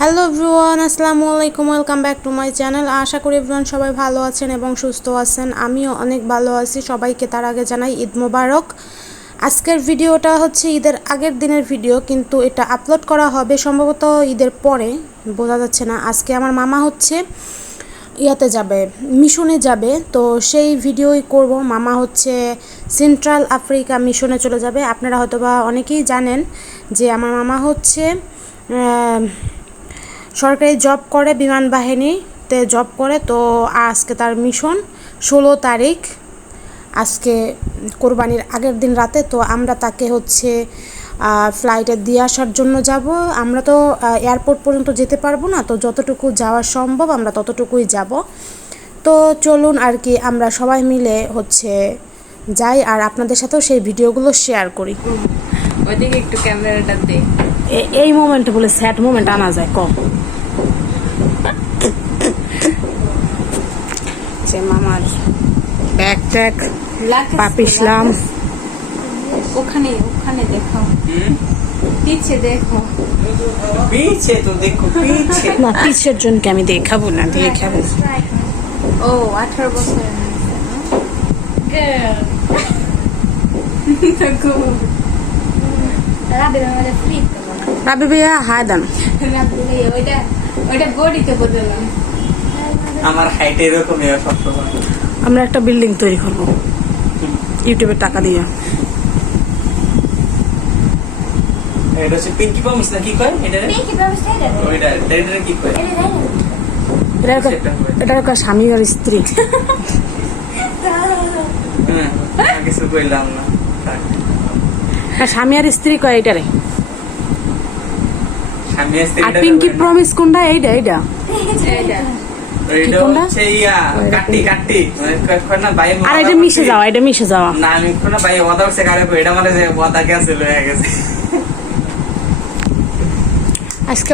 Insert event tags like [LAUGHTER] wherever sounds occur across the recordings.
Hello everyone আসসালামু আলাইকুম welcome back to my channel আশা করি এভরিওয়ান সবাই ভালো আছেন এবং সুস্থ আছেন। আমিও অনেক ভালো আছি, সবাইকে তার আগে জানাই ঈদ মোবারক। আজকের ভিডিওটা হচ্ছে ঈদের আগের দিনের ভিডিও, কিন্তু এটা আপলোড করা হবে সম্ভবত ঈদের পরে, বোঝা যাচ্ছে না। আজকে আমার মামা হচ্ছে ইয়াতে যাবে, মিশনে যাবে, তো সেই ভিডিওই করব। মামা হচ্ছে সেন্ট্রাল আফ্রিকা মিশনে চলে যাবে। আপনারা হয়তোবা অনেকেই জানেন যে আমার মামা হচ্ছে সরকারি জব করে বিমান বাহিনীতে জব করে তো আজকে তার মিশন ষোলো তারিখ। আজকে কোরবানির আগের দিন রাতে তো আমরা তাকে হচ্ছে ফ্লাইটে দিয়ে আসার জন্য যাব। আমরা তো এয়ারপোর্ট পর্যন্ত যেতে পারব না তো যতটুকু যাওয়া সম্ভব আমরা ততটুকুই যাব। তো চলুন আর কি আমরা সবাই মিলে হচ্ছে যাই আর আপনাদের সাথেও সেই ভিডিওগুলো শেয়ার করি। ওইদিকে একটু ক্যামেরাটা দে। এ- এই মোমেন্টে বলে স্যাড মোমেন্ট আনা যায় কম আছে মামার ব্যাগ ট্যাগ পাপিসলাম ওখানে ওখানে দেখো। পিছে দেখো। পিছে তো দেখো পিছে। না পিছের জনকে আমি দেখাবো না দেখাবো হ্যাঁ, হ্যাঁ, ও আঠারো বছর হ্যাঁ? [LAUGHS] রাবি ভাইয়া হায় দাম ভাইয়া ওইটা ওইটা বডিতে বদলাম আমার হাইট এরকম আমরা একটা বিল্ডিং তৈরি করব। ইউটিউবের টাকা দিয়ে। এটা হচ্ছে পিঙ্কি প্রমিস না কি কয়? এটা ওইটা এটা কি কয়? এটা একটা- এটা স্বামী আর স্ত্রী। হ্যাঁ কিছু কইলাম না। হ্যাঁ স্বামী আর স্ত্রী কয় এটারে আর পিঙ্কি প্রমিস কোনটা? এইটা। এইটা। হচ্ছে আর এটা মিশে যাওয়া এটা মিশে যাওয়া। না আমি কোন ভাই ওয়াদা করছে কারে এটা মানে যে ওয়াদা গেছে লয়ে গেছে। আজকে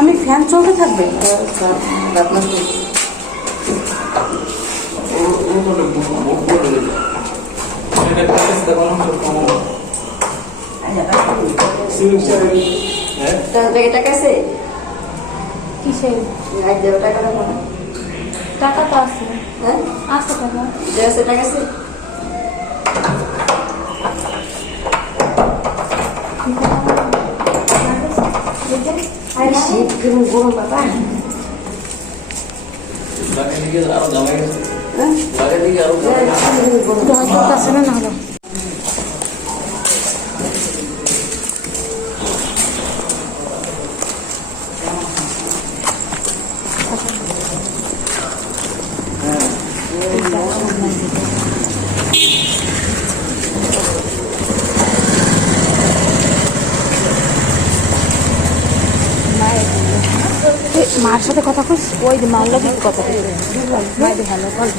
আমি ফ্যান চলতে থাকবে? এটা কাছে? কিসে এক দেড় টাকা দেবো না টাকা তো আছে। হ্যাঁ? আছে টাকা। দেড়শো টাকা আছে? শীত কিরম গরম বাবা আছে না মার সাথে কথা কইস? ওই মার লাগে কথা কইস মায়ের ভালো কথা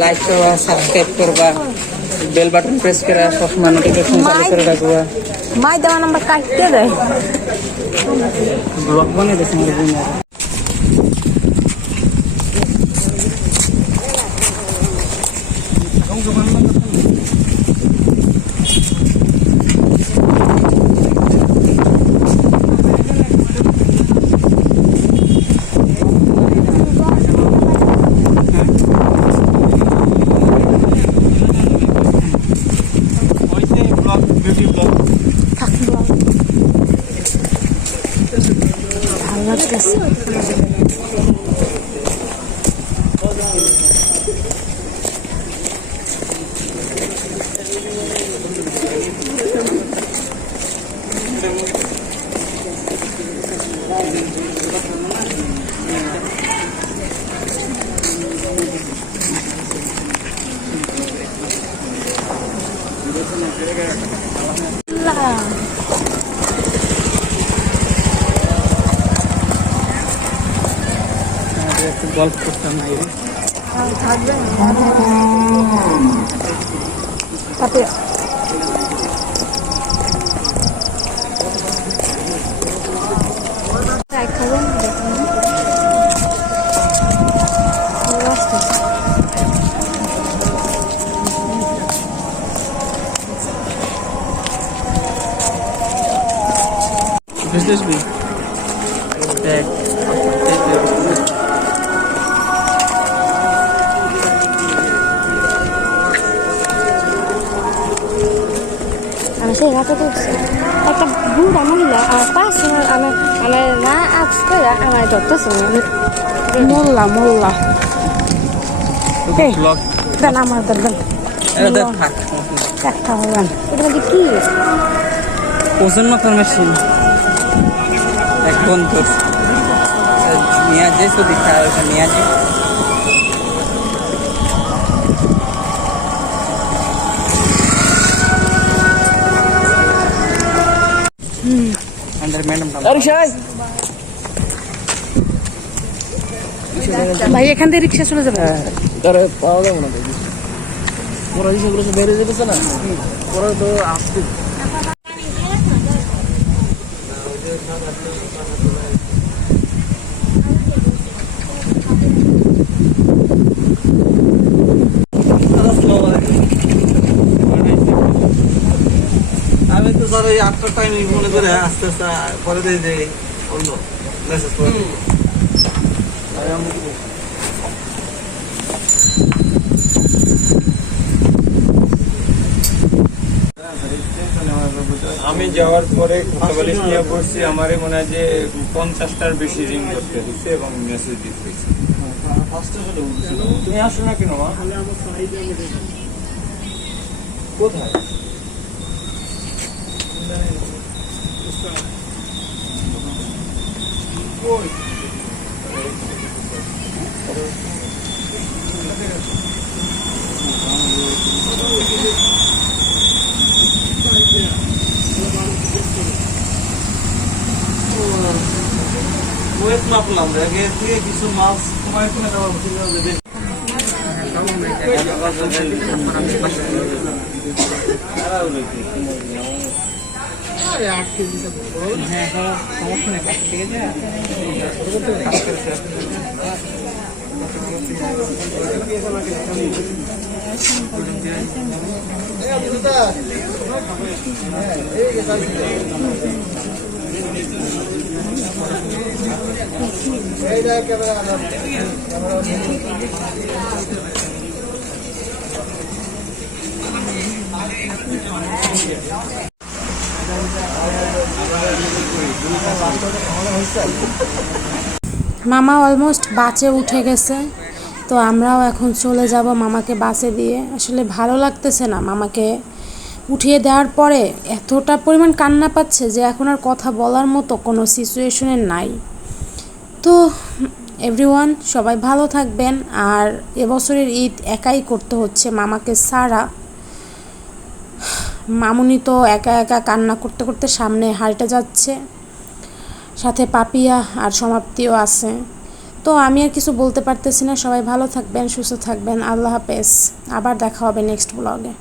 লাইক করবা সাবস্ক্রাইব করবা বেল বাটন প্রেস করে সবসময় নোটিফিকেশন চালু করে রাখবা। মাই দেওয়া নাম্বার কাটতে দেয় ব্লগ বানিয়ে দেখুন ব্লগ বিউটি ব্লগ লাগতেছে গল্প করতাম না এই তাতে চাই খাবেন সেই রাতে দেখছি একটা বুড়া মহিলা আর পাঁচ আমার আমার না আজ করে আমার ধরতেছে মোল্লা মোল্লা। দেন আমার দেন একটা হবেন। এটা মধ্যে কি? ওজন মাপার মেশিন এক বন্ধু নিয়ে যে খায় ওটা নিয়ে যে ভাই, এখান থেকে রিক্সা চলে যাবে? পাওয়া যাবে না ওরা হিসেবে বেড়ে যেতেছে না? ওরা তো আসতে আটটার টাইম মনে করে আস্তে আস্তে পরে দিয়ে যে অন্য মেসেজ করে আমি যাওয়ার পরে বালিশ নিয়ে পড়ছি আমারে মনে হয় যে পঞ্চাশটার বেশি রিং করতে দিচ্ছে এবং মেসেজ দিতে তুমি আসো না কেন মা? কোথায়? ওয়েট মাপলাম আগে থেকে কিছু মাছ সময় করে দেওয়া উচিত হবে ওই আট কেজি হ্যাঁ সমস্যা নেই ঠিক আছে ক্যামেরা ক্যামেরা মামা অলমোস্ট বাসে উঠে গেছে, তো আমরাও এখন চলে যাব মামাকে বাসে দিয়ে। আসলে ভালো লাগতেছে না মামাকে উঠিয়ে দেওয়ার পরে এতটা পরিমাণ কান্না পাচ্ছে যে এখন আর কথা বলার মতো কোনো সিচুয়েশনে নাই। তো এভরিওয়ান সবাই ভালো থাকবেন, আর এবছরের ঈদ একাই করতে হচ্ছে মামাকে সারা মামুনি তো একা একা কান্না করতে করতে সামনে হালটা যাচ্ছে। সাথে পাপিয়া আর সমাপ্তিও আছে। তো আমি আর কিছু বলতে পারতেছি না। সবাই ভালো থাকবেন, সুস্থ থাকবেন। আল্লাহ হাফেজ। আবার দেখা হবে নেক্সট ব্লগে।